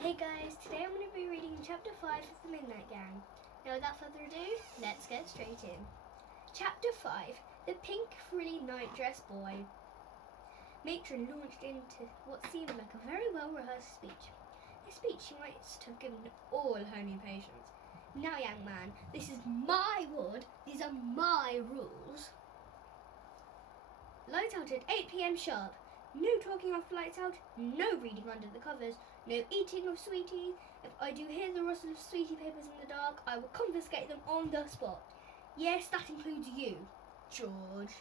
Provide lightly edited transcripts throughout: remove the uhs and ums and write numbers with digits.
Hey guys, today I'm going to be reading chapter 5 of The Midnight Gang. Now without further ado, let's get straight in. Chapter 5, The Pink Frilly Night Dress Boy. Matron launched into what seemed like a very well rehearsed speech. A speech she might have given all her new patients. Now young man, this is my ward, these are my rules. Lights out at 8 PM sharp. No talking after lights out, no reading under the covers, no eating of sweeties. If I do hear the rustle of sweetie papers in the dark, I will confiscate them on the spot. Yes, that includes you, George.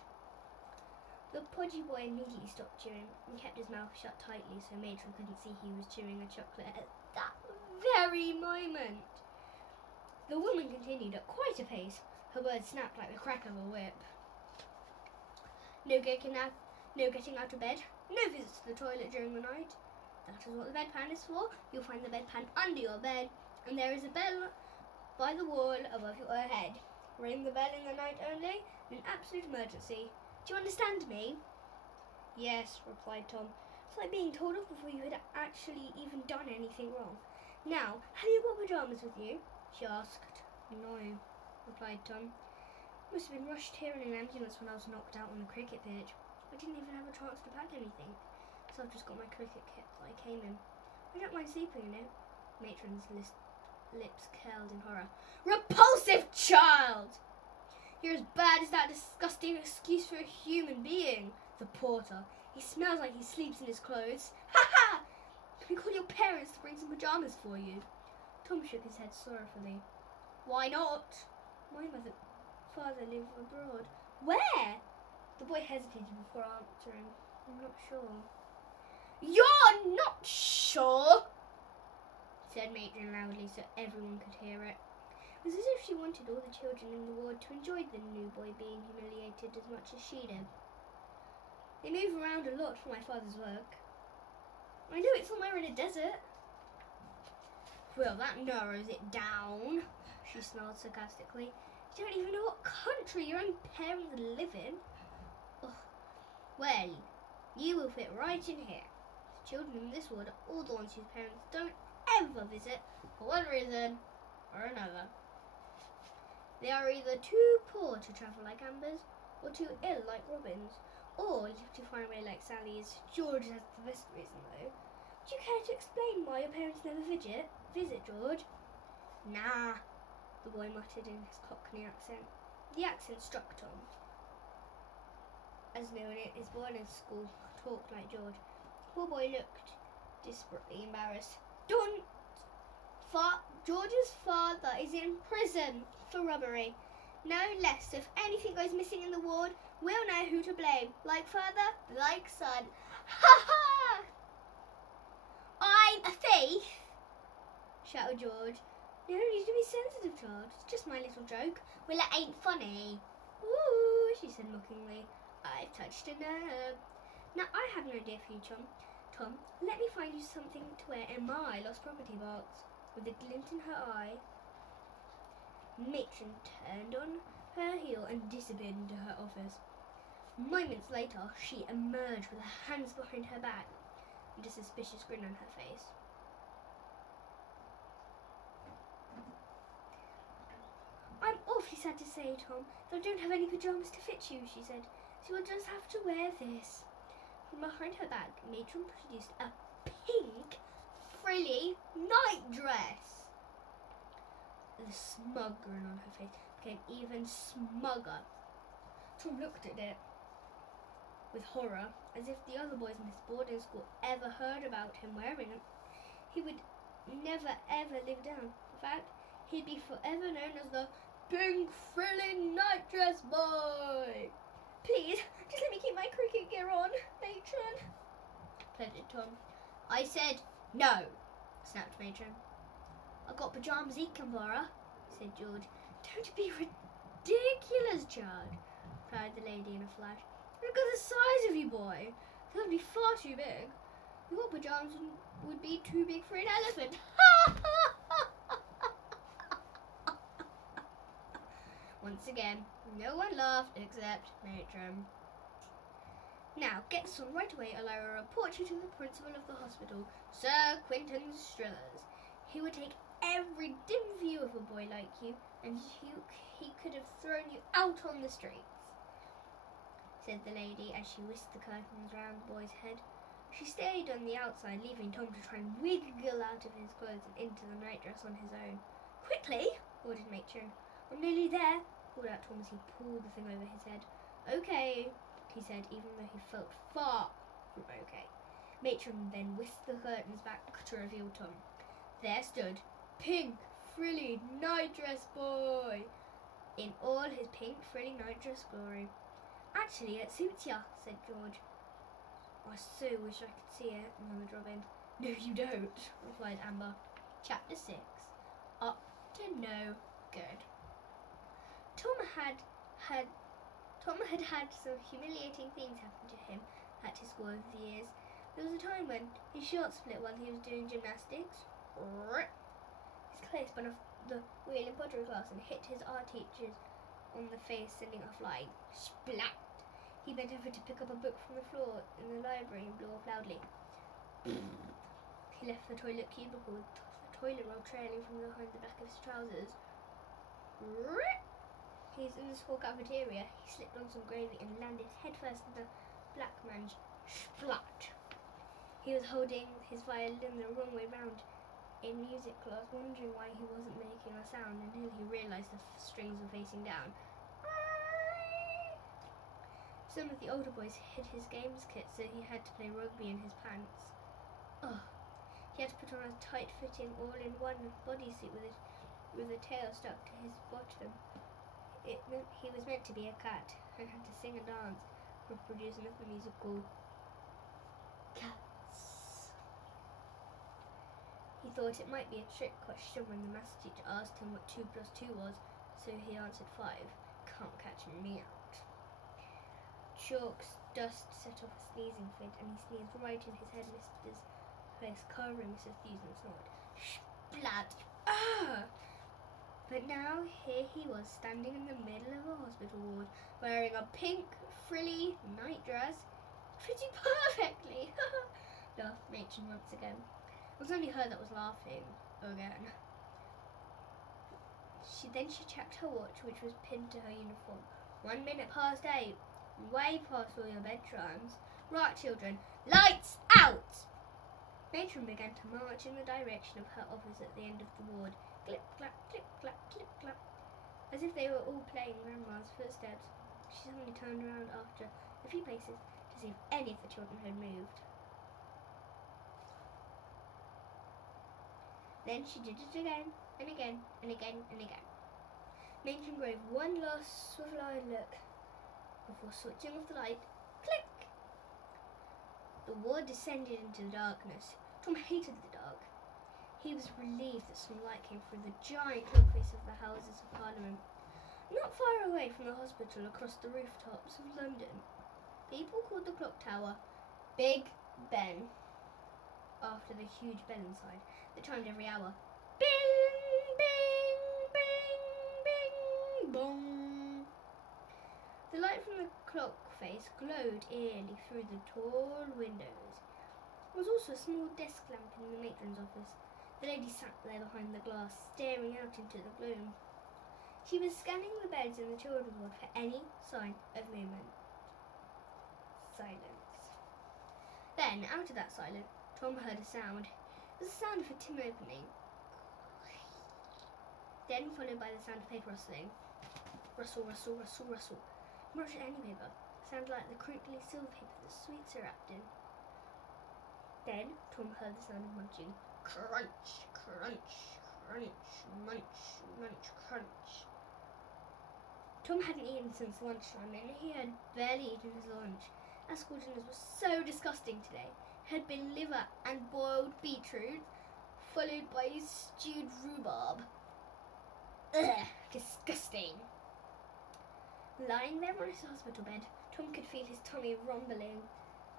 The podgy boy immediately stopped chewing and kept his mouth shut tightly so Matron couldn't see he was chewing a chocolate at that very moment. The woman continued at quite a pace. Her words snapped like the crack of a whip. No getting out of bed, no visits to the toilet during the night. That is what the bedpan is for. You'll find the bedpan under your bed, and there is a bell by the wall above your head. Ring the bell in the night only, in an absolute emergency. Do you understand me? Yes, replied Tom. It's like being told off before you had actually even done anything wrong. Now, have you got pyjamas with you? She asked. No, replied Tom. Must have been rushed here in an ambulance when I was knocked out on the cricket pitch. I didn't even have a chance to pack anything, so I've just got my cricket kit that I came in. I don't mind sleeping in it. Matron's lips curled in horror. Repulsive child! You're as bad as that disgusting excuse for a human being. The porter. He smells like he sleeps in his clothes. Ha ha! Can we call your parents to bring some pyjamas for you? Tom shook his head sorrowfully. Why not? My father lives abroad. Where? The boy hesitated before answering. I'm not sure. You're not sure? Said Matron loudly so everyone could hear it. It was as if she wanted all the children in the ward to enjoy the new boy being humiliated as much as she did. They move around a lot for my father's work. I know it's somewhere in a desert. Well, that narrows it down, she snarled sarcastically. You don't even know what country your own parents live in. Ugh. Well, you will fit right in here. The children in this ward are all the ones whose parents don't ever visit for one reason or another. They are either too poor to travel like Amber's, or too ill like Robin's, or live too far away like Sally's. George has the best reason though. Would you care to explain why your parents never visit, George? Nah, the boy muttered in his Cockney accent. The accent struck Tom, as no one at his boarding school talked like George. The poor boy looked desperately embarrassed. Don't! George's father is in prison for robbery. No less. If anything goes missing in the ward, we'll know who to blame. Like father, like son. Ha ha! I'm a thief! Shouted George. No need to be sensitive, child. It's just my little joke. Well, it ain't funny. Ooh, she said mockingly. I've touched a nerve. Now, I have an idea for you, Tom, let me find you something to wear in my lost property box. With a glint in her eye, Matron turned on her heel and disappeared into her office. Moments later, she emerged with her hands behind her back and a suspicious grin on her face. I'm awfully sad to say, Tom, that I don't have any pyjamas to fit you, she said, so you'll just have to wear this. From behind her back, Matron produced a pink, frilly night dress. The smug grin on her face became even smugger. Tom looked at it with horror, as if the other boys in his boarding school ever heard about him wearing it. He would never ever live down. In fact, he'd be forever known as the Pink Frilly Night Dress Boy. Please, just let me keep my cricket gear on, Matron, pleaded Tom. I said no, snapped Matron. I've got pyjamas he can borrow, said George. Don't be ridiculous, child, cried the lady in a flash. Look at the size of you, boy. That would be far too big. Your pyjamas would be too big for an elephant. Once again, no one laughed except Matron. Now, get this on right away, or I will report you to the principal of the hospital, Sir Quentin Struthers. He would take every dim view of a boy like you, and he could have thrown you out on the streets," said the lady as she whisked the curtains round the boy's head. She stayed on the outside, leaving Tom to try and wiggle out of his clothes and into the nightdress on his own. "Quickly," ordered Matron. "I'm nearly there," called out Tom as he pulled the thing over his head. "Okay," he said, even though he felt far from okay. Matron then whisked the curtains back to reveal Tom. There stood Pink, frilly, nightdress boy, in all his pink, frilly nightdress glory. "Actually, it suits ya," said George. "I so wish I could see it," murmured Robin. "No, you don't," replied Amber. Chapter 6. Up to no good. Tom had had some humiliating things happen to him at his school over the years. There was a time when his shirt split while he was doing gymnastics. His clay spun off the wheel in pottery class and hit his art teachers on the face, sending her flying. Splat! He bent over to pick up a book from the floor in the library and blew off loudly. He left the toilet cubicle with the toilet roll trailing from behind the back of his trousers. He's in the school cafeteria. He slipped on some gravy and landed headfirst in the black man's splat. He was holding his violin the wrong way round in music class, wondering why he wasn't making a sound until he realised the strings were facing down. Some of the older boys hid his games kit, so he had to play rugby in his pants. He had to put on a tight-fitting, all-in-one bodysuit with a tail stuck to his bottom. He was meant to be a cat and had to sing and dance for producing of the musical Cats. He thought it might be a trick question when the maths teacher asked him what 2 + 2 was, so he answered 5. Can't catch me out. Chalk's dust set off a sneezing fit, and he sneezed right in his headmistress's face, covering Mrs. Thusen's snort. Splat! But now here he was, standing in the middle of a hospital ward, wearing a pink, frilly nightdress. "Fitting perfectly!" laughed Matron once again. It was only her that was laughing again. She checked her watch, which was pinned to her uniform. 1 minute past 8. Way past all your bedtimes. Right, children, lights out! Matron began to march in the direction of her office at the end of the ward. Clip, clap, clip, clap, clip, clap. As if they were all playing Grandma's footsteps. She suddenly turned around after a few paces to see if any of the children had moved. Then she did it again, and again, and again, and again. Matron gave one last swivel-eyed look before switching off the light. Click! The ward descended into the darkness. Tom hated the dark. He was relieved that some light came through the giant clock face of the Houses of Parliament. Not far away from the hospital, across the rooftops of London, people called the clock tower Big Ben, after the huge bell inside that chimed every hour. Bing, bing, bing, bing, bong. The light from the clock face glowed eerily through the tall windows. There was also a small desk lamp in the matron's office. The lady sat there behind the glass, staring out into the gloom. She was scanning the beds in the children's ward for any sign of movement. Silence. Then, out of that silence, Tom heard a sound. It was the sound of a tin opening. Then followed by the sound of paper rustling. Rustle, rustle, rustle, rustle. Not just any paper. It sounded like the crinkly silver paper the sweets are wrapped in. Then Tom heard the sound of munching. Crunch, crunch, crunch, munch, munch, crunch. Tom hadn't eaten since lunchtime, and he had barely eaten his lunch. Our school dinners were so disgusting today. It had been liver and boiled beetroot, followed by stewed rhubarb. Ugh, disgusting. Lying there on his hospital bed, Tom could feel his tummy rumbling.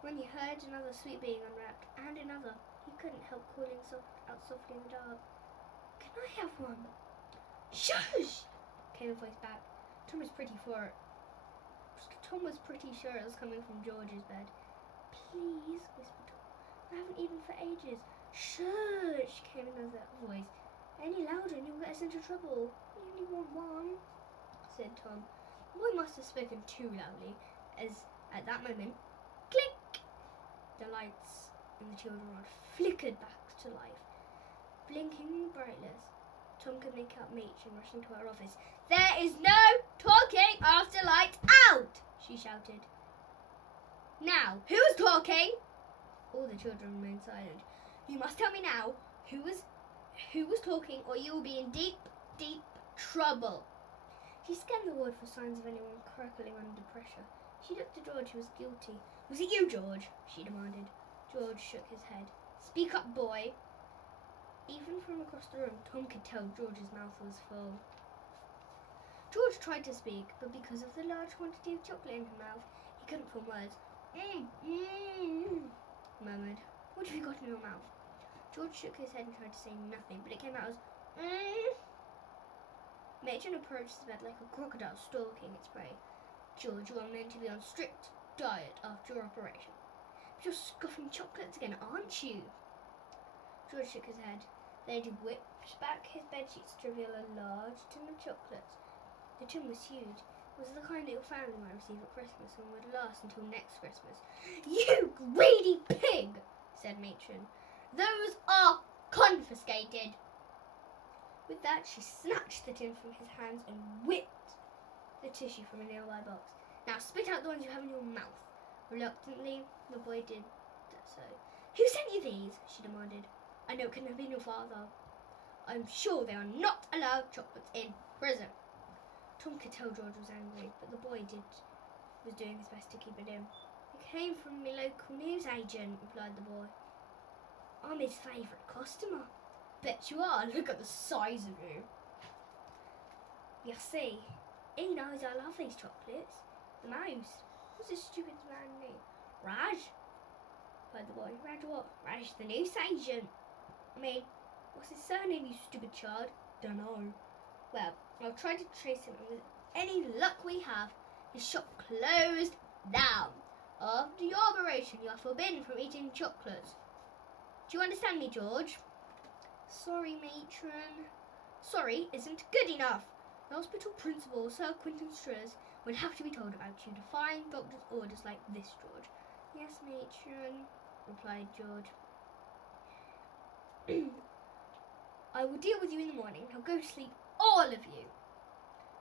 When he heard another sweet being unwrapped, and another, he couldn't help calling out softly in the dark. "Can I have one?" "Shush!" came a voice back. Tom was pretty for it. Tom was pretty sure it was coming from George's bed. Please, whispered Tom. I haven't eaten for ages. Shush, came another voice. Any louder and you'll get us into trouble. We only want one, said Tom. The boy must have spoken too loudly, as at that moment, click! The lights in the children's rod flickered back to life, blinking brightness. Tom could make out Matron rushing to her office. There is no talking after lights out, she shouted. Now, who's talking? All the children remained silent. You must tell me now who was talking, or you will be in deep, deep trouble. She scanned the ward for signs of anyone crackling under pressure. She looked at George, who was guilty. Was it you, George? She demanded. George shook his head. Speak up, boy. Even from across the room, Tom could tell George's mouth was full. George tried to speak, but because of the large quantity of chocolate in her mouth, he couldn't form words. Murmured. What have you got in your mouth? George shook his head and tried to say nothing, but it came out as Matron approached his bed like a crocodile stalking its prey. George, you are meant to be on strict diet after your operation. But you're scoffing chocolates again, aren't you? George shook his head. Then he whipped back his bedsheets to reveal a large tin of chocolates. The tin was huge. It was the kind that your family might receive at Christmas and would last until next Christmas. You greedy pig, said Matron. Those are confiscated. With that, she snatched the tin from his hands and whipped the tissue from a nearby box. Now spit out the ones you have in your mouth. Reluctantly, the boy did so. Who sent you these? She demanded. I know it couldn't have been your father. I'm sure they are not allowed chocolates in prison. Tom could tell George was angry, but the boy was doing his best to keep it in. It came from my local news agent, replied the boy. I'm his favourite customer. Bet you are. Look at the size of you. You see, he knows I love these chocolates. The mouse. What's this stupid man's name? Raj? Replied the boy. Raj what? Raj the news agent. I mean, what's his surname, you stupid child? Dunno. Well, I'll try to trace him, and with any luck we have, his shop closed down. After your operation, you are forbidden from eating chocolates. Do you understand me, George? Sorry, Matron. Sorry isn't good enough. The hospital principal, Sir Quentin Struz, would have to be told about you to find doctor's orders like this, George. Yes, Matron, replied George. I will deal with you in the morning. Now go to sleep, all of you.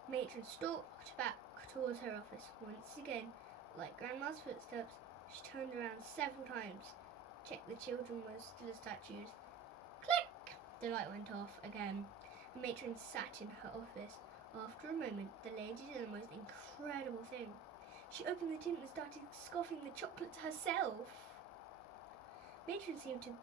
Matron stalked back towards her office. Once again, like Grandma's footsteps, she turned around several times, checked the children were still as statues. Click! The light went off again. The matron sat in her office. After a moment, the lady did the most incredible thing. She opened the tin and started scoffing the chocolates herself. Matron seemed to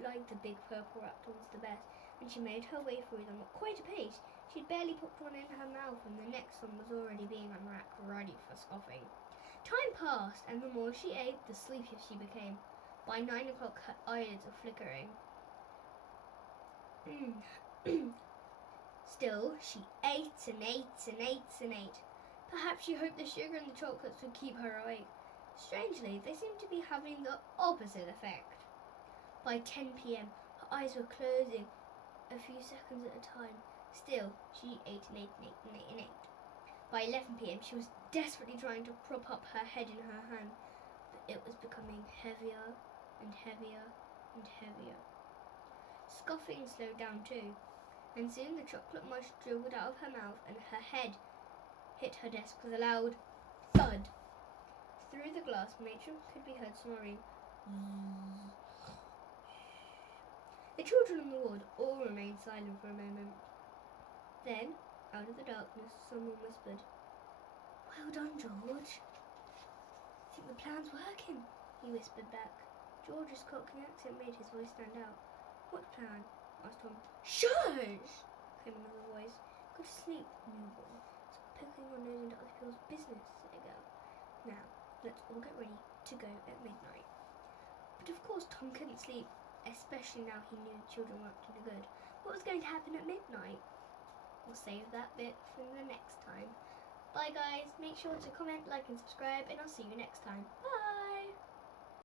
like the big purple wrapped ones the best, and she made her way through them at quite a pace. She'd barely popped one in her mouth when the next one was already being unwrapped, ready for scoffing. Time passed, and the more she ate, the sleepier she became. By 9 o'clock, her eyelids were flickering. Still, she ate and ate and ate and ate. Perhaps she hoped the sugar in the chocolates would keep her awake. Strangely, they seemed to be having the opposite effect. By 10 p.m., her eyes were closing a few seconds at a time. Still, she ate and ate and ate and ate and ate. By 11 p.m., she was desperately trying to prop up her head in her hand, but it was becoming heavier and heavier and heavier. Scoffing slowed down too, and soon the chocolate mush dribbled out of her mouth and her head hit her desk with a loud thud. Through the glass, Matron could be heard snoring. The children in the ward all remained silent for a moment. Then, out of the darkness, someone whispered, "Well done, George." "I think the plan's working," he whispered back. George's Cockney accent made his voice stand out. "What plan?" asked Tom. "Shush!" came another voice. "Go to sleep, newborn. Stop poking your nose into other people's business," said a girl. "Now, let's all get ready to go at midnight." But of course Tom couldn't sleep, especially now he knew the children were up to no good. What was going to happen at midnight? We'll save that bit for the next time. Bye guys, make sure to comment, like and subscribe, and I'll see you next time. Bye!